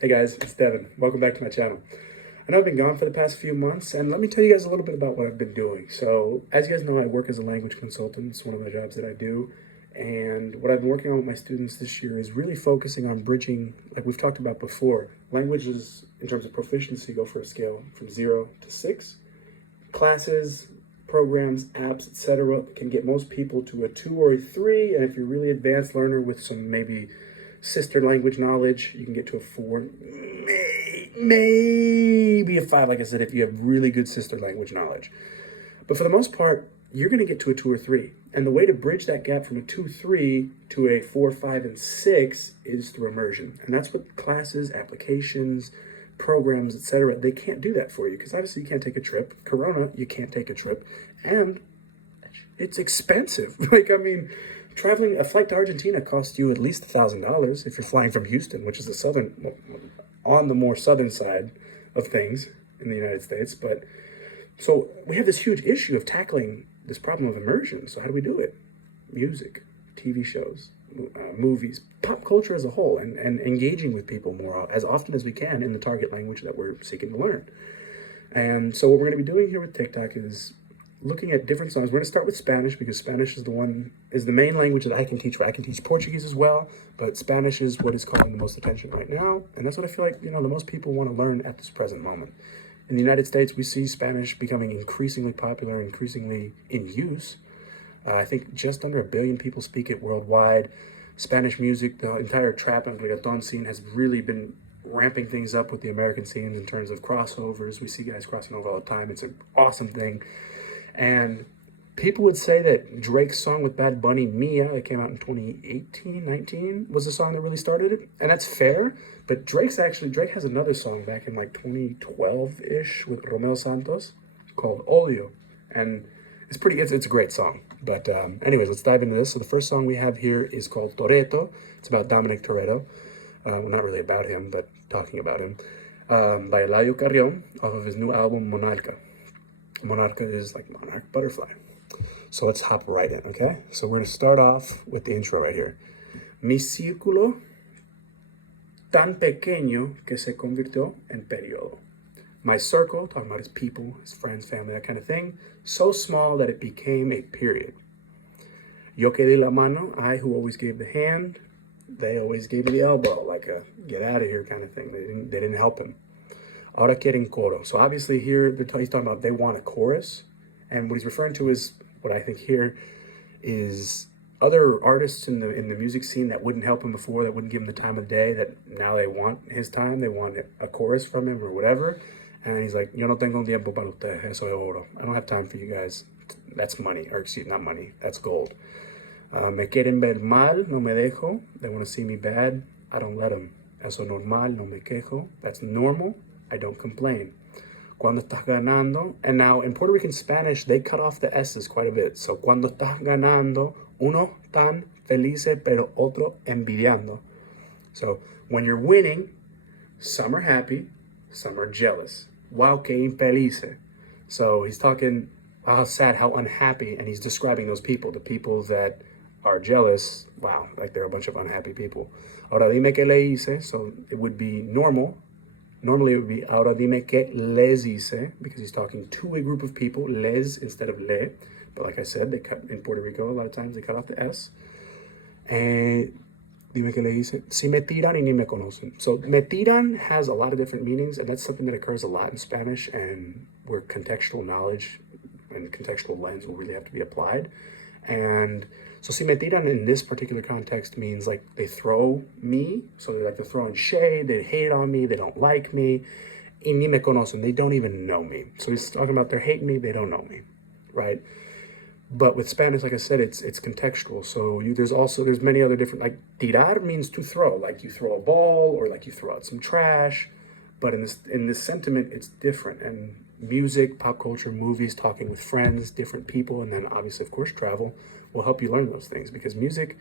Hey guys, it's Devin. Welcome back to my channel. I know I've been gone for the past few months, and let me tell you guys a little bit about what I've been doing. So, as you guys know, I work as a language consultant. It's one of the jobs that I do. And what I've been working on with my students this year is really focusing on bridging, like we've talked about before. Languages, in terms of proficiency, go for a scale from 0 to 6. Classes, programs, apps, etc., can get most people to a 2 or a 3. And if you're a really advanced learner with some maybe sister language knowledge, you can get to a 4, maybe a 5, like I said, if you have really good sister language knowledge. But for the most part, you're going to get to a 2 or 3. And the way to bridge that gap from a 2, 3 to a 4, 5, and 6 is through immersion. And that's what classes, applications, programs, etc., they can't do that for you, because obviously you can't take a trip. Corona, you can't take a trip. And it's expensive. Traveling a flight to Argentina costs you at least $1,000 if you're flying from Houston, which is on the more southern side of things in the United States. But so we have this huge issue of tackling this problem of immersion. So how do we do it? Music, TV shows, movies, pop culture as a whole, and engaging with people more as often as we can in the target language that we're seeking to learn. And so what we're going to be doing here with TikTok is looking at different songs. We're going to start with Spanish, because Spanish is the main language that I can teach. I can teach Portuguese as well, but Spanish is what is calling the most attention right now, and that's what I feel like the most people want to learn at this present moment. In the United States, we see Spanish becoming increasingly popular, increasingly in use. I think just under 1 billion people speak it worldwide. Spanish music, the entire trap and reggaeton scene, has really been ramping things up with the American scenes in terms of crossovers. We see guys crossing over all the time. It's an awesome thing. And people would say that Drake's song with Bad Bunny, Mia, that came out in 2018, 19, was the song that really started it. And that's fair, but Drake has another song back in like 2012-ish with Romeo Santos called Odio. And it's a great song. But anyways, let's dive into this. So the first song we have here is called Toretto. It's about Dominic Toretto. Well, not really about him, but talking about him. By Eladio Carrion, off of his new album, Monarca. Monarca is like monarch, butterfly. So let's hop right in, okay? So we're going to start off with the intro right here. Mi círculo tan pequeño que se convirtió en periodo. My circle, talking about his people, his friends, family, that kind of thing, so small that it became a period. Yo que di la mano, I who always gave the hand, they always gave me the elbow, like a get out of here kind of thing. They didn't help him. Ahora quieren coro. So obviously here he's talking about they want a chorus, and what he's referring to is what I think here is other artists in the music scene that wouldn't help him before, that wouldn't give him the time of day, that now they want his time, they want a chorus from him or whatever. And he's like, yo no tengo tiempo para ustedes, eso es oro. I don't have time for you guys. That's money, or excuse, not money, that's gold. Me quieren ver mal, no me dejo. They want to see me bad, I don't let them. Eso normal, no me quejo. That's normal, I don't complain. Cuando estás ganando, and now in Puerto Rican Spanish, they cut off the S's quite a bit. So, cuando estás ganando, uno tan felice, pero otro envidiando. So, when you're winning, some are happy, some are jealous. Wow, que infelice. So, he's talking how sad, how unhappy, and he's describing those people, the people that are jealous. Wow, like they're a bunch of unhappy people. Ahora dime que le hice, so it would be normal. Normally it would be ahora dime que les hice, because he's talking to a group of people, les instead of le. But like I said, in Puerto Rico, a lot of times they cut off the S. And dime que le hice. Si me tiran y ni me conocen. So me tiran has a lot of different meanings, and that's something that occurs a lot in Spanish, and where contextual knowledge and contextual lens will really have to be applied. And so si me tiran in this particular context means like they throw me, so they're throwing shade, they hate on me, they don't like me. Y ni me conocen, they don't even know me. So he's talking about they're hating me, they don't know me, right? But with Spanish, like I said, it's contextual. So there's many other different, like tirar means to throw, like you throw a ball or like you throw out some trash. But in this sentiment, it's different. And music, pop culture, movies, talking with friends, different people, and then obviously, of course, travel will help you learn those things, because music,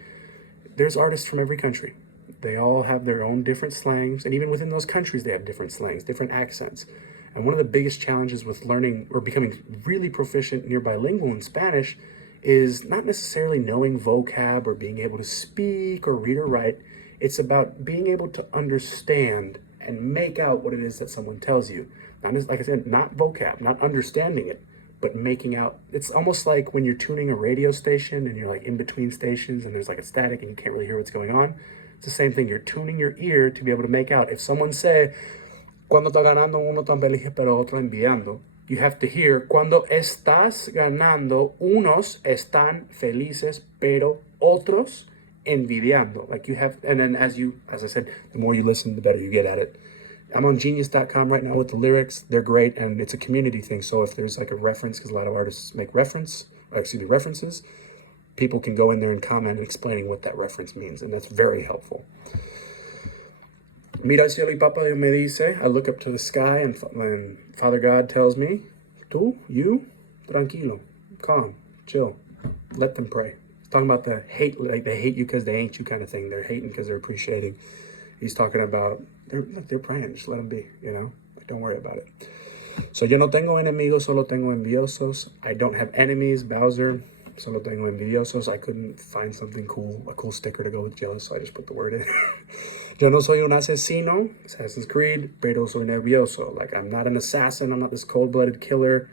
there's artists from every country. They all have their own different slangs, and even within those countries, they have different slangs, different accents. And one of the biggest challenges with learning or becoming really proficient, near bilingual in Spanish, is not necessarily knowing vocab or being able to speak or read or write. It's about being able to understand and make out what it is that someone tells you. Not as, like I said, not vocab, not understanding it, but making out. It's almost like when you're tuning a radio station and you're like in between stations and there's like a static and you can't really hear what's going on. It's the same thing. You're tuning your ear to be able to make out. If someone say, cuando está ganando uno tan feliz pero otro envidiando, you have to hear, cuando estás ganando, unos están felices pero otros envidiando. Like you have, and then as I said, the more you listen, the better you get at it. I'm on genius.com right now with the lyrics. They're great, and it's a community thing. So if there's like a reference, because a lot of artists make references, people can go in there and comment explaining what that reference means, and that's very helpful. Mira al cielo y Papa Dios me dice, I look up to the sky, and Father God tells me, you, tranquilo, calm, chill, let them pray. He's talking about the hate, like they hate you because they ain't you kind of thing. They're hating because they're appreciating. He's talking about, they're praying, just let them be, like, don't worry about it. So yo no tengo enemigos, solo tengo envidiosos. I don't have enemies, Bowser, solo tengo envidiosos. I couldn't find something cool, a cool sticker to go with jealous, so I just put the word in. Yo no soy un asesino, Assassin's Creed, pero soy nervioso. Like, I'm not an assassin, I'm not this cold-blooded killer,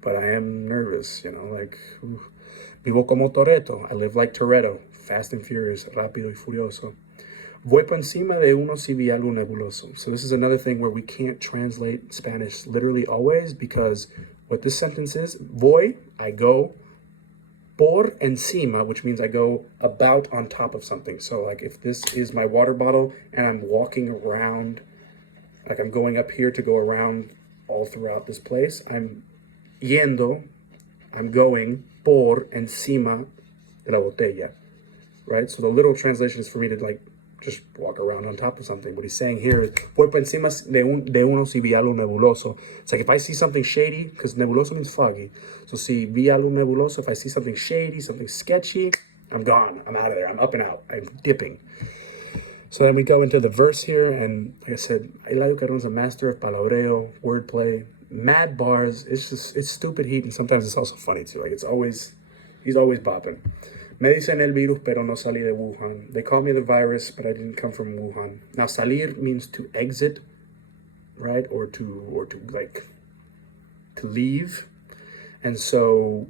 but I am nervous, like, vivo como Toretto, I live like Toretto, fast and furious, rápido y furioso. Voy por encima de uno si vi algo nebuloso. So this is another thing where we can't translate Spanish literally always, because what this sentence is, voy, I go, por encima, which means I go about on top of something. So like if this is my water bottle and I'm walking around, like I'm going up here to go around all throughout this place, I'm going por encima de la botella, right? So the literal translation is for me to like just walk around on top of something. What he's saying here is, voy por encima de uno si vi algo nebuloso. It's like if I see something shady, because nebuloso means foggy. So si vi algo nebuloso, if I see something shady, something sketchy, I'm gone. I'm out of there. I'm up and out. I'm dipping. So then we go into the verse here, and like I said, Eladio Carrión's a master of palabreo, wordplay, mad bars. It's stupid heat, and sometimes it's also funny too. Like he's always bopping. Me dicen el virus, pero no salí de Wuhan. They call me the virus, but I didn't come from Wuhan. Now, salir means to exit, right? Or to leave. And so,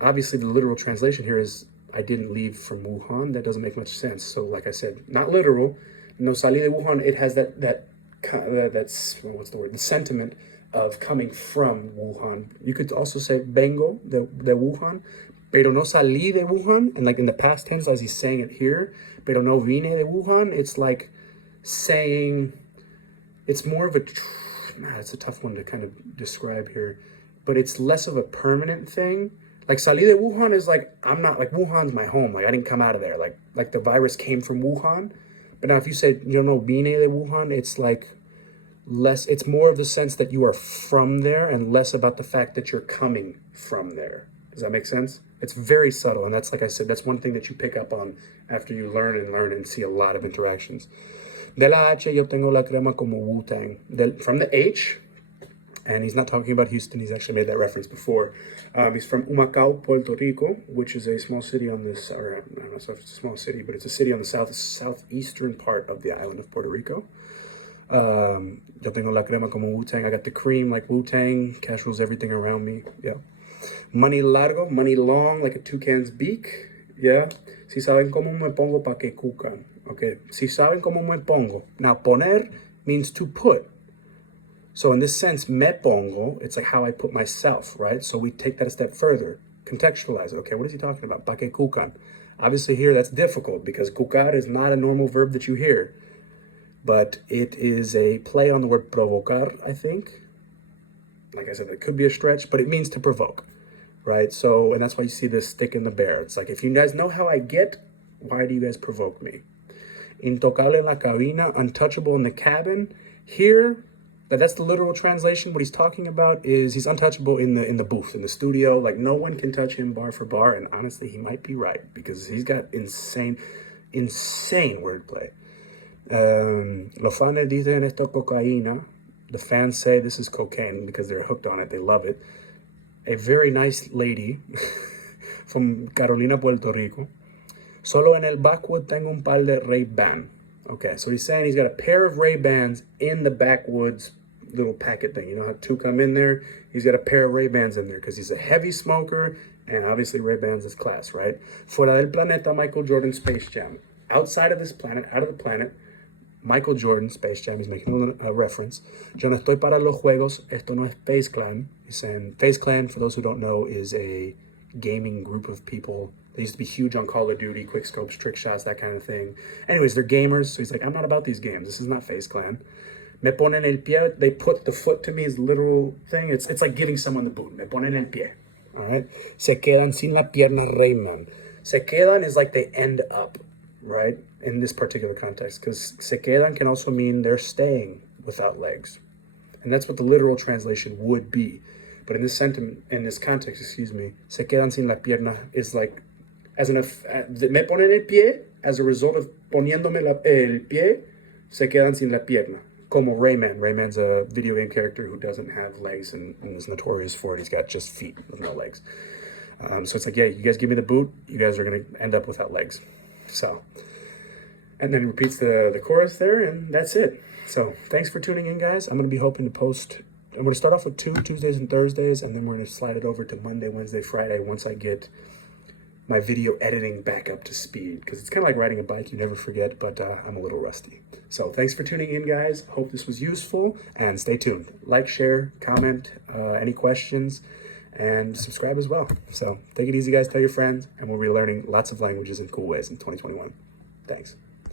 obviously, the literal translation here is, I didn't leave from Wuhan. That doesn't make much sense. So, like I said, not literal. No salí de Wuhan. It has that's what's the word? The sentiment of coming from Wuhan. You could also say vengo de Wuhan. Pero no salí de Wuhan, and like in the past tense as he's saying it here, pero no vine de Wuhan, it's like saying, it's more of it's a tough one to kind of describe here, but it's less of a permanent thing. Like salí de Wuhan is like, I'm not, like Wuhan's my home, like I didn't come out of there, like the virus came from Wuhan. But now if you say, vine de Wuhan, it's like less, it's more of the sense that you are from there and less about the fact that you're coming from there. Does that make sense? It's very subtle, and that's, like I said, that's one thing that you pick up on after you learn and see a lot of interactions. De la H, yo tengo la crema como Wu-Tang. From the H, and he's not talking about Houston, he's actually made that reference before. He's from Humacao, Puerto Rico, which is a small city on this, or I don't know if it's a small city, but it's a city on the southeastern part of the island of Puerto Rico. Yo tengo la crema como Wu-Tang. I got the cream like Wu-Tang, cash rules everything around me, yeah. Money largo, money long, like a toucan's beak, yeah. Si saben cómo me pongo pa' que cucan, okay. Si saben cómo me pongo. Now, poner means to put. So in this sense, me pongo, it's like how I put myself, right? So we take that a step further, contextualize it. Okay, what is he talking about? Pa' que cucan. Obviously here that's difficult because cucar is not a normal verb that you hear. But it is a play on the word provocar, I think. Like I said, it could be a stretch, but it means to provoke, right? So, and that's why you see this stick in the bear. It's like, if you guys know how I get, why do you guys provoke me? Intocable en la cabina, untouchable in the cabin. Here, that's the literal translation. What he's talking about is he's untouchable in the booth, in the studio. Like, no one can touch him bar for bar. And honestly, he might be right because he's got insane wordplay. Los fans dicen esto cocaína. The fans say this is cocaine because they're hooked on it. They love it. A very nice lady from Carolina, Puerto Rico. Solo en el backwood tengo un par de Ray-Ban. Okay, so he's saying he's got a pair of Ray-Bans in the backwoods little packet thing. You know how two come in there? He's got a pair of Ray-Bans in there because he's a heavy smoker, and obviously Ray-Bans is class, right? Fuera del planeta, Michael Jordan, Space Jam. Outside of this planet, out of the planet, Michael Jordan, Space Jam, is making a reference. Yo no estoy para los juegos, esto no es Face Clan. He's saying Face Clan, for those who don't know, is a gaming group of people. They used to be huge on Call of Duty, quick scopes, trick shots, that kind of thing. Anyways, they're gamers, so he's like, I'm not about these games. This is not Face Clan. Me ponen el pie, they put the foot to me is literal thing. It's like giving someone the boot. Me ponen el pie. All right? Se quedan sin la pierna, Raymond. Se quedan is like they end up, right? In this particular context, because se quedan can also mean they're staying without legs. And that's what the literal translation would be. But in this sentiment, in this context, excuse me, se quedan sin la pierna is like, as an, me ponen el pie, as a result of poniéndome el pie, se quedan sin la pierna. Como Rayman. Rayman's a video game character who doesn't have legs and is notorious for it. He's got just feet with no legs. So it's like, yeah, you guys give me the boot, you guys are going to end up without legs. So, and then repeats the chorus there, and that's it. So thanks for tuning in, guys. I'm going to be hoping to post. I'm going to start off with 2 Tuesdays and Thursdays, and then we're going to slide it over to Monday, Wednesday, Friday once I get my video editing back up to speed, because it's kind of like riding a bike. You never forget, but I'm a little rusty. So thanks for tuning in, guys. Hope this was useful, and stay tuned. Like, share, comment, any questions, and subscribe as well. So take it easy, guys. Tell your friends, and we'll be learning lots of languages in cool ways in 2021. Thanks.